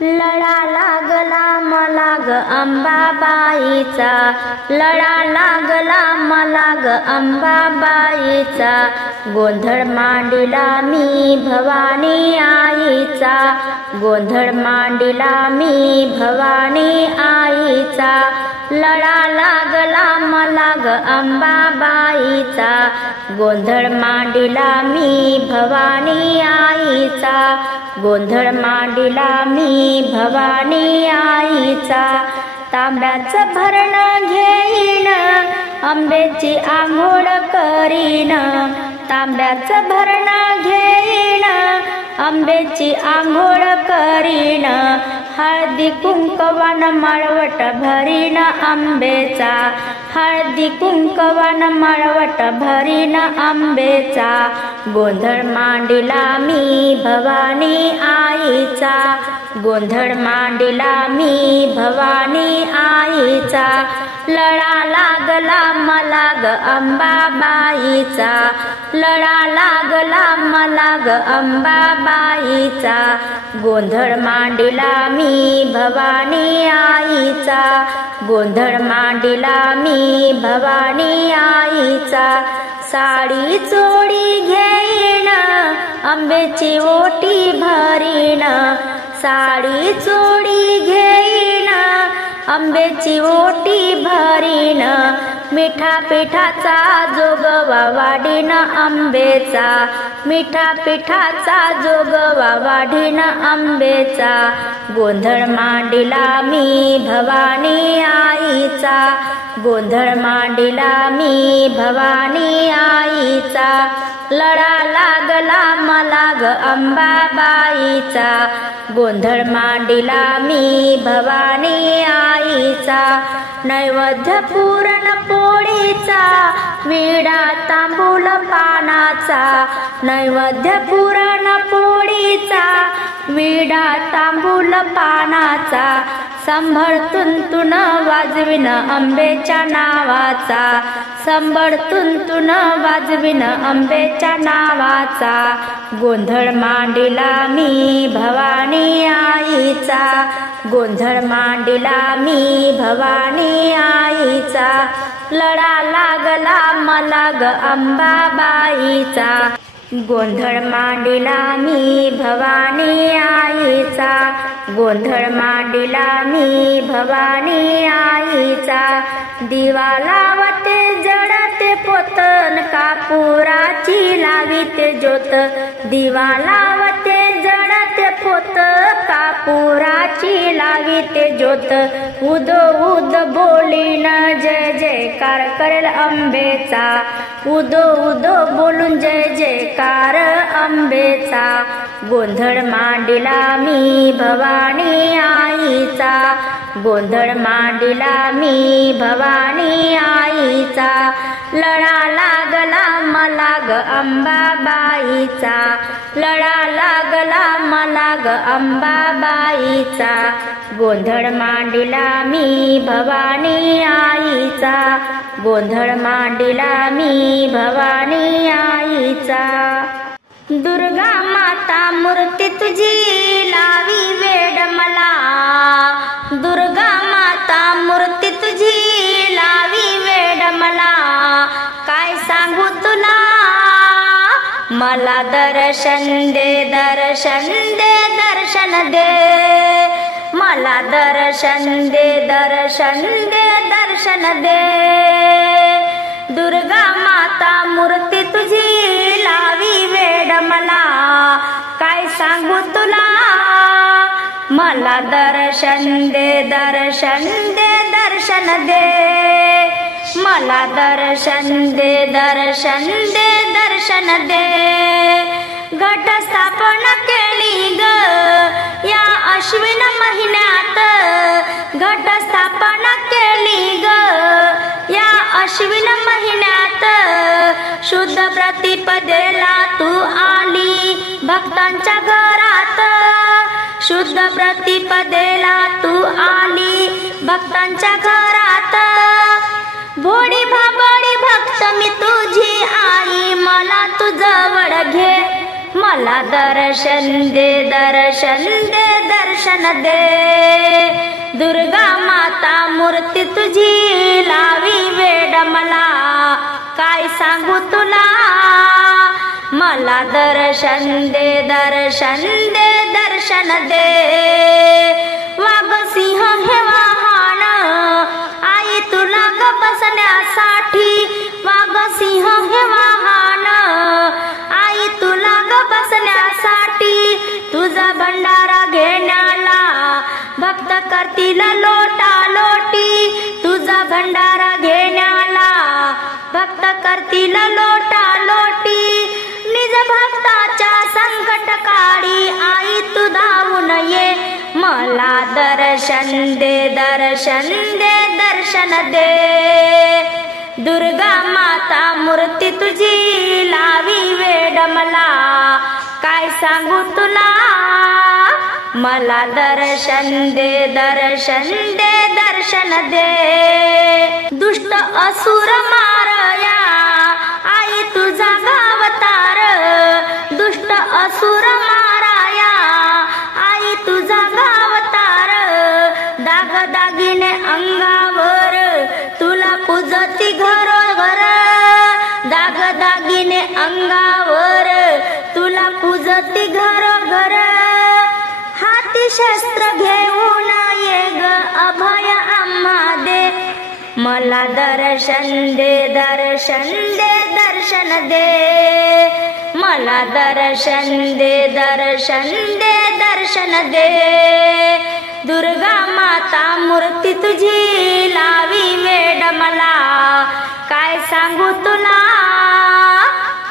लळा लागला मला ग अंबाबाईचा, लळा लागला मला ग अंबाबाईचा, गोंधळ मांडिला मी भवानी आईचा, गोंधळ मांडिला मी भवानी आईचा, लळा लागला मला ग अंबाबाईचा, गोंधळ मांडिला मी भवानी आईचा, गोंधळ मांडिला मी भवानी आईचा, तांब्याचं भरणं घेईन आंब्याची आंघोळ करीन, तांब्याचं भरणं घेईन आंब्याची आंघोळ करीन, हळदी कुंकवान मळवट भरीन आंबेचा, हळदी कुंकवान मळवट भरीन आंबेचा, गोंधळ मांडिला मी भवानी आईचा, गोंधळ मांडिला मी भवानी आईचा, लळा लागला मला ग अंबाबाईचा, लळा लागला मला ग अंबाबाईचा, गोंधळ मांडिला मी भवानी आईचा, गोंधळ मांडिला मी भवानी आईचा, साडी चोळी घेईन आंब्याची ओटी भरीन, साडी चोळी घेईन आंब्याची ओटी भरीन, मिठा पिठाचा जोगवा वाढीन आंबेचा, मिठा पिठाचा जोगवा वाढीन आंबेचा, गोंधळ मांडिला मी भवानी आईचा, गोंधळ मांडिला मी भवानी आईचा, लळा लागला मला ग अंबाबाईचा, गोंधळ मांडिला मी भवानी आईचा, नैवेद्य पुरणपोळीचा विडा तांबूल पानाचा, नैवेद्य पुरणपोळीचा विडा तांबूल पानाचा, संभळ तुंतुन वाजविन आंबेच्या नावाचा, संभळ तुंतुन वाजविन आंबेच्या नावाचा, गोंधळ मांडिला मी भवानी आईचा, गोंधळ मांडिला मी भवानी आईचा, लळा लागला मला ग अंबाबाईचा, गोंधळ मांडिला मी भवानी आईचा, गोंधळ मांडिला मी भवानी आईचा, दिवा लावते जळते पोतन कापुराची लाविते ज्योत, दिवा लावते जळते पोत कापुराची लाविते ज्योत, उद उद बोलीन जय जयकार करेल अंबेचा, उद उद बोलून जय जयकार अंबेचा, गोंधळ मांडिला मी भवानी आईचा, गोंधळ मांडिला मी भवानी आईचा, लळा लागला मला ग अंबाबाईचा, लळा लागला मला ग अंबाबाईचा, गोंधळ मांडिला मी भवानी आईचा, गोंधळ मांडिला मी भवानी आईचा, दुर्गा माता मूर्ती तुझी लावी वेड मला, दुर्गा माता मूर्ती तुझी लावी वेड मला, काय सांगू तुला मला दर्शन दे दर्शन दे दर्शन दे, मला दर्शन दे दर्शन दे दर्शन दे, दुर्गा माता मूर्ती तुझी लावी वेड मला, काय सांगू तुला मला दर्शन दे दर्शन दे दर्शन दे, मला दर्शन दे दर्शन दे दर्शन दे, घट स्थापना केली ग या अश्विन महिन्यात, घट स्थापना केली ग या अश्विन महिन्यात, शुद्ध प्रतिपदेला तू आली भक्तांच्या घरात, शुद्ध प्रतिपदेला तू आली भक्तांच्या घरात, भोडी भाबडी भक्त मी तुझी आई, मला तू जवळ घे, मला दर्शन दे दर्शन दे दर्शन दे. दुर्गा माता मूर्ती तुझी लावी वेड मला, काय सांगू तुला. मला दर्शन दे दर्शन दे दर्शन दे. वाघ सिंह हे वाहन आई तुला ग बसण्यासाठी. वाघ सिंह हे वाहन आई तुला ग बसण्यासाठी. तुझा भंडारा घेण्याला भक्त करतील लोटा लोटी. तुझा भंडारा घेण्याला भक्त करतील लोटा लोटी. निज भक्ताच्या संकट काळी आई तू धावून ये. मला दर्शन दे दर्शन दे दर्शन दे. दुर्गा माता मूर्ती तुझी लावी वेड मला, काय सांगू तुला. मला दर्शन दे दर्शन दे दर्शन दे. दुष्ट असुर मारया आई तुझा अवतार. दुष्ट असुर माराया आई तुझा अवतार. दाग दागिने अंगावर तुला पूजती घरोघर. दाग दागिने अंगावर तुला पूजती घरोघर. हाती शस्त्र घेऊन ये ग अभय आम्हा दे. मला दर्शन दे दर्शन दे दर्शन दे. मला दर्शन दे दर्शन दे दर्शन दे. दुर्गा माता मूर्ती तुझी लावी वेड मला, काय सांगू तुला.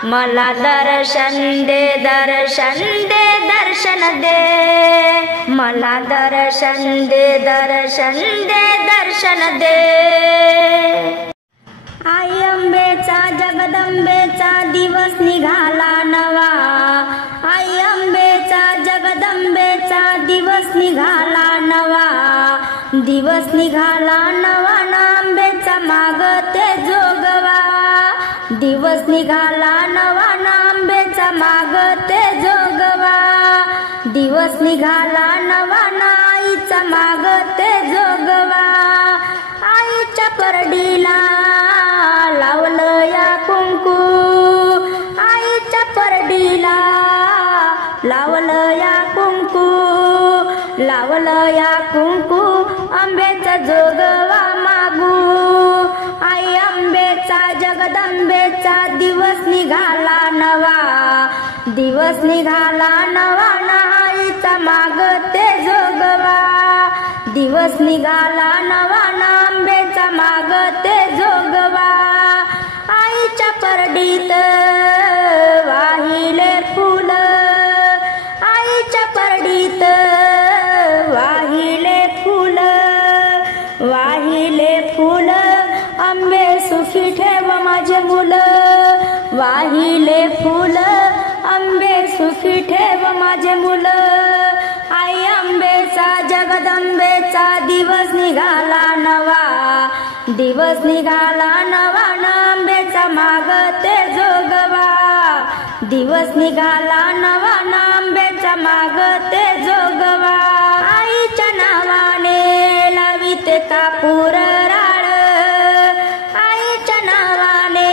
मला दर्शन दे दर्शन दे दर्शन दे. मला दर्शन दे दर्शन दे दर्शन दे. आई अंबेचा जगदंबेचा दिवस निघाला नवा. आई अंबेचा जगदंबेचा दिवस निघाला नवा. दिवस निघाला नवा नांबेचा मागते जोगवा. दिवस निघाला नवा नांबेचा मागते जोगवा. दिवस निघाला नवा नाईचा मागते जोगवा. आईच्या परडीला लावलं या कुंकू. आईच्या परडीला लावलं या कुंकू. लावलं या कुंकू आंब्याचा जोगवा मागू. आई अंबेचा जगदंबेचा दिवस निघाला नवा. दिवस निघाला नवा नाईचा मागते जोगवा. दिवस निघाला नवा नांबेचा मागते जोगवा. आईच्या परडीत वाहिले फुल. आईच्या परडीत वाहिले फुल. वाहिले फुल आंबे सुखी ठेव माझे मुल. वाहिले फुल आंबे सुखी ठेव माझे मुल. आई अंबेचा जगदंबेचा दिवस निघाला नवा. दिवस निघाला नवा नांबेचा मागते जोगवा. दिवस निघाला नवा नांबेचा मागते जोगवा. आईच्या नावाने लाविते कापूर राळ. आईच्या नावाने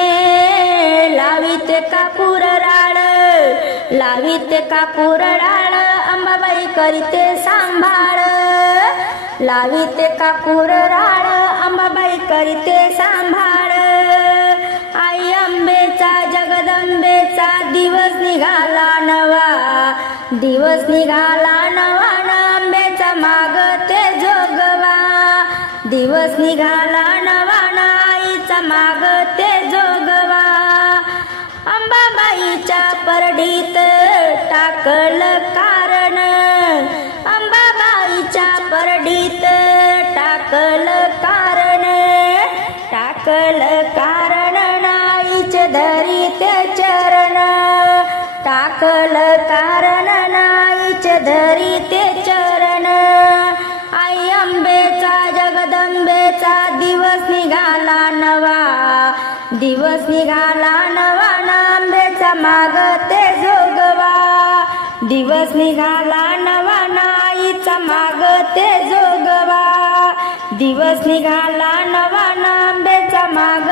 लाविते कापूर राळ. लाविते कापूर राळ अंबाबाई करीते सांभाळ. लाविते कापूर राळ अंबाबाई करीते सांभाळ. आई अंबेचा जगदंबेचा दिवस निघाला नवा. दिवस निघाला नवा नांबेचा मागते जोगवा. दिवस निघाला नवा नाईचा मागते जोगवा. अंबाबाईच्या परडीत टाकलं कारण. अंबाबाईच्या परडीत टाकलं कारण. टाकलं कारण नाईचे धरीते चरण. टाकलं कारण नाईचे धरीते चरण. आई अंबेचा जगदंबेचा दिवस निघाला नवा. दिवस निघाला नवा नांबेचा मागते जोगवा. निघाला नवा आईचा मागते जोगवा. दिवस निघाला नवा आंब्याचा माग